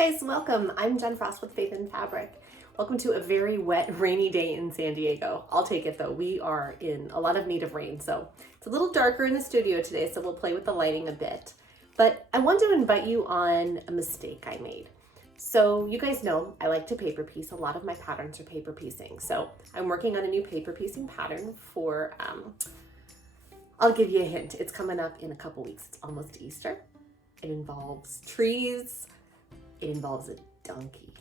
guys, welcome. I'm Jen Frost with Faith in Fabric. Welcome to a very wet, rainy day in San Diego. I'll take it though. We are in a lot of need of rain, so it's a little darker in the studio today, so we'll play with the lighting a bit. But I want to invite you on a mistake I made. So you guys know I like to paper piece. A lot of my patterns are paper piecing. So I'm working on a new paper piecing pattern for, I'll give you a hint. It's coming up in a couple weeks. It's almost Easter. It involves trees. It involves a donkey.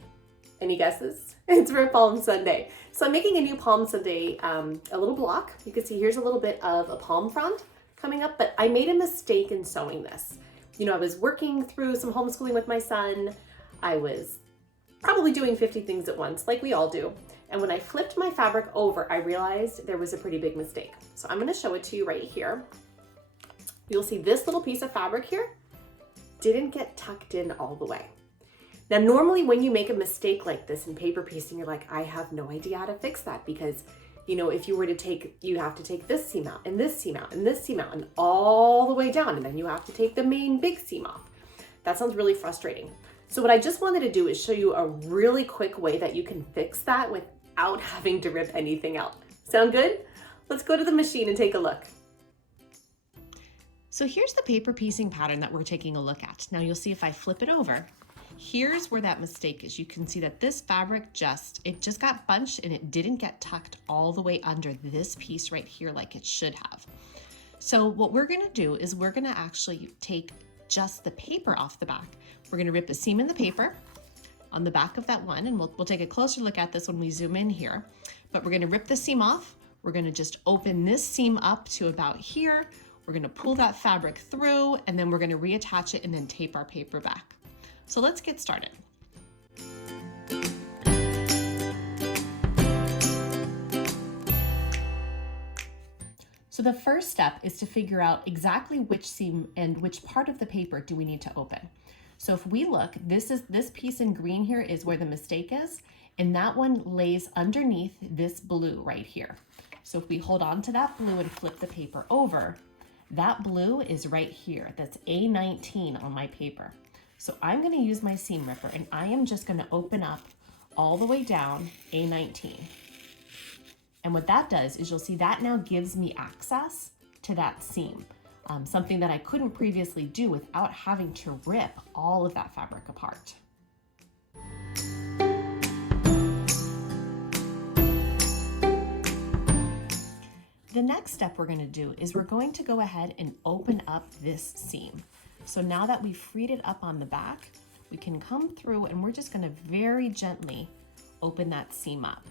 Any guesses? It's for Palm Sunday. So I'm making a new Palm Sunday, a little block. You can see here's a little bit of a palm frond coming up, but I made a mistake in sewing this. You know, I was working through some homeschooling with my son. I was probably doing 50 things at once, like we all do. And when I flipped my fabric over, I realized there was a pretty big mistake. So I'm gonna show it to you right here. You'll see this little piece of fabric here didn't get tucked in all the way. Now, normally when you make a mistake like this in paper piecing, you're like, I have no idea how to fix that because, you know, if you were to take, you have to take this seam out and this seam out and this seam out and all the way down, and then you have to take the main big seam off. That sounds really frustrating. So what I just wanted to do is show you a really quick way that you can fix that without having to rip anything out. Sound good? Let's go to the machine and take a look. So here's the paper piecing pattern that we're taking a look at. Now you'll see if I flip it over, here's where that mistake is. You can see that this fabric just got bunched and it didn't get tucked all the way under this piece right here like it should have. So what we're gonna do is we're gonna actually take just the paper off the back. We're gonna rip a seam in the paper on the back of that one, and we'll take a closer look at this when we zoom in here. But we're gonna rip the seam off. We're gonna just open this seam up to about here. We're gonna pull that fabric through, and then we're gonna reattach it and then tape our paper back. So let's get started. So the first step is to figure out exactly which seam and which part of the paper do we need to open. So if we look, this piece in green here is where the mistake is, and that one lays underneath this blue right here. So if we hold on to that blue and flip the paper over, that blue is right here. That's A19 on my paper. So I'm gonna use my seam ripper and I am just gonna open up all the way down A19. And what that does is you'll see that now gives me access to that seam, something that I couldn't previously do without having to rip all of that fabric apart. The next step we're going to do is we're going to go ahead and open up this seam. So now that we've freed it up on the back, we can come through and we're just going to very gently open that seam up.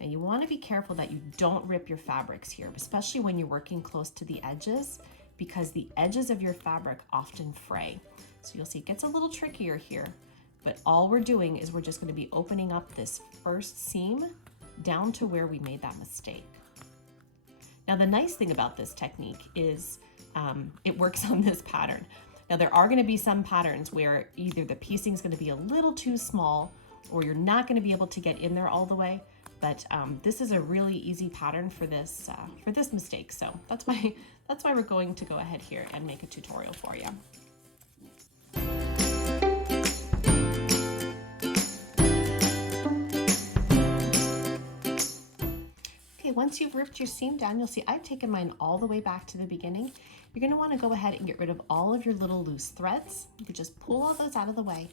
Now you want to be careful that you don't rip your fabrics here, especially when you're working close to the edges, because the edges of your fabric often fray. So you'll see it gets a little trickier here, but all we're doing is we're just going to be opening up this first seam down to where we made that mistake. Now the nice thing about this technique is it works on this pattern. Now there are going to be some patterns where either the piecing is going to be a little too small or you're not going to be able to get in there all the way, but this is a really easy pattern for this mistake. So that's why we're going to go ahead here and make a tutorial for you. Once you've ripped your seam down, you'll see I've taken mine all the way back to the beginning. You're going to want to go ahead and get rid of all of your little loose threads. You can just pull all those out of the way.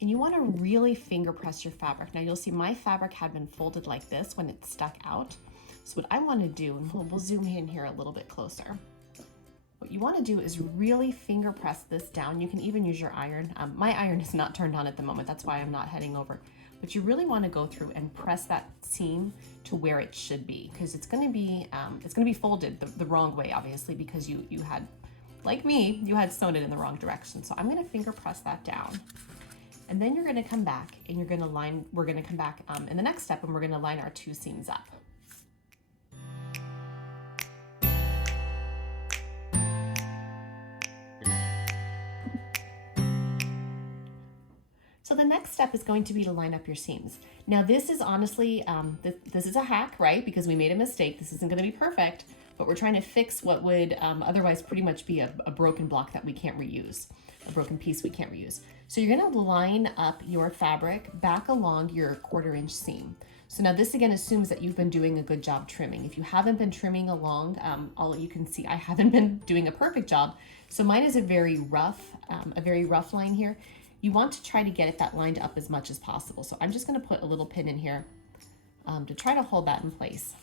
And you want to really finger press your fabric. Now you'll see my fabric had been folded like this when it stuck out. So what I want to do, and we'll zoom in here a little bit closer. What you want to do is really finger press this down. You can even use your iron. My iron is not turned on at the moment. That's why I'm not heading over. But you really want to go through and press that seam to where it should be, because it's going to be folded the wrong way, obviously, because you had, like me, you had sewn it in the wrong direction. So I'm going to finger press that down, and then you're going to come back and you're going to line. We're going to come back in the next step, and we're going to line our two seams up. So the next step is going to be to line up your seams. Now this is honestly, this is a hack, right? Because we made a mistake. This isn't going to be perfect, but we're trying to fix what would otherwise pretty much be a broken block that we can't reuse, a broken piece we can't reuse. So you're gonna line up your fabric back along your 1/4 inch seam. So now this again assumes that you've been doing a good job trimming. If you haven't been trimming along, all you can see, I haven't been doing a perfect job. So mine is a very rough line here. You want to try to get it that lined up as much as possible. So I'm just gonna put a little pin in here to try to hold that in place.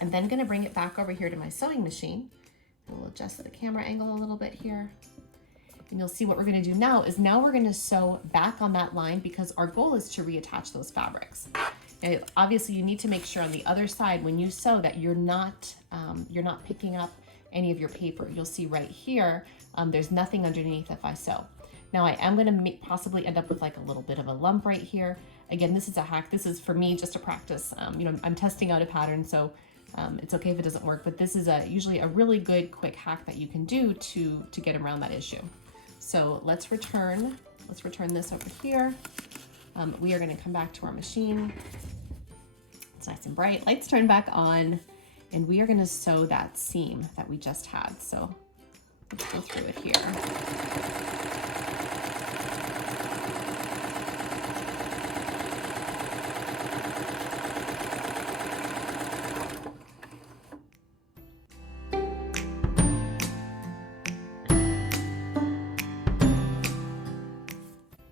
I'm then gonna bring it back over here to my sewing machine. We'll adjust the camera angle a little bit here. And you'll see what we're gonna do now is we're gonna sew back on that line because our goal is to reattach those fabrics. Now, obviously you need to make sure on the other side when you sew that you're not picking up any of your paper. You'll see right here, there's nothing underneath if I sew. Now I am gonna possibly end up with like a little bit of a lump right here. Again, this is a hack. This is for me just to practice. I'm testing out a pattern, so it's okay if it doesn't work, but this is usually a really good quick hack that you can do to get around that issue. So let's return this over here. We are gonna come back to our machine. It's nice and bright. Lights turn back on, and we are gonna sew that seam that we just had. So let's go through it here.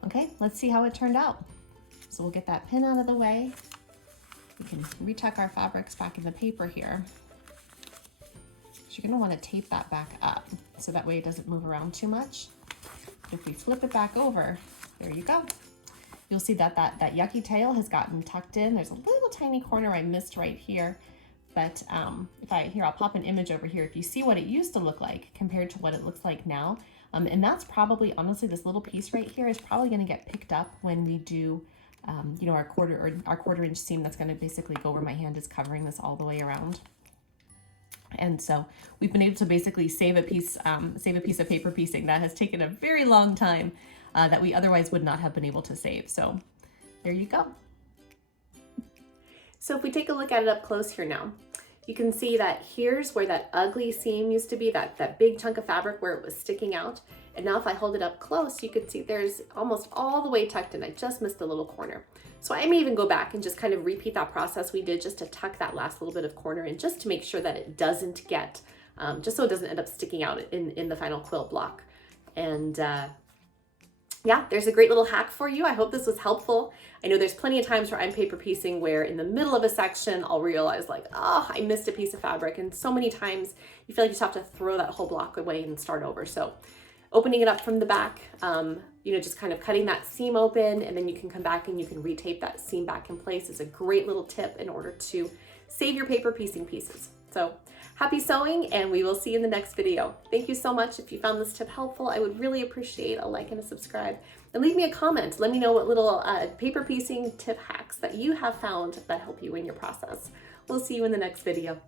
Okay, let's see how it turned out. So we'll get that pin out of the way. We can retuck our fabrics back in the paper here. So you're gonna wanna tape that back up so that way it doesn't move around too much. If we flip it back over, there you go. You'll see that that yucky tail has gotten tucked in. There's a little tiny corner I missed right here. But I'll pop an image over here. If you see what it used to look like compared to what it looks like now, and that's probably, honestly, this little piece right here is probably gonna get picked up when we do, our 1/4 inch seam that's gonna basically go where my hand is covering this all the way around. And so we've been able to basically save a piece of paper piecing that has taken a very long time that we otherwise would not have been able to save. So there you go. So if we take a look at it up close here now, you can see that here's where that ugly seam used to be, that big chunk of fabric where it was sticking out. And now if I hold it up close, you can see there's almost all the way tucked in. I just missed a little corner. So I may even go back and just kind of repeat that process we did just to tuck that last little bit of corner in, just to make sure that it doesn't get, just so it doesn't end up sticking out in the final quilt block. And yeah, there's a great little hack for you. I hope this was helpful. I know there's plenty of times where I'm paper piecing where in the middle of a section, I'll realize like, oh, I missed a piece of fabric. And so many times you feel like you just have to throw that whole block away and start over. So opening it up from the back, just kind of cutting that seam open, and then you can come back and you can retape that seam back in place is a great little tip in order to save your paper piecing pieces. So happy sewing, and we will see you in the next video. Thank you so much. If you found this tip helpful, I would really appreciate a like and a subscribe. And leave me a comment. Let me know what little paper piecing tip hacks that you have found that help you in your process. We'll see you in the next video.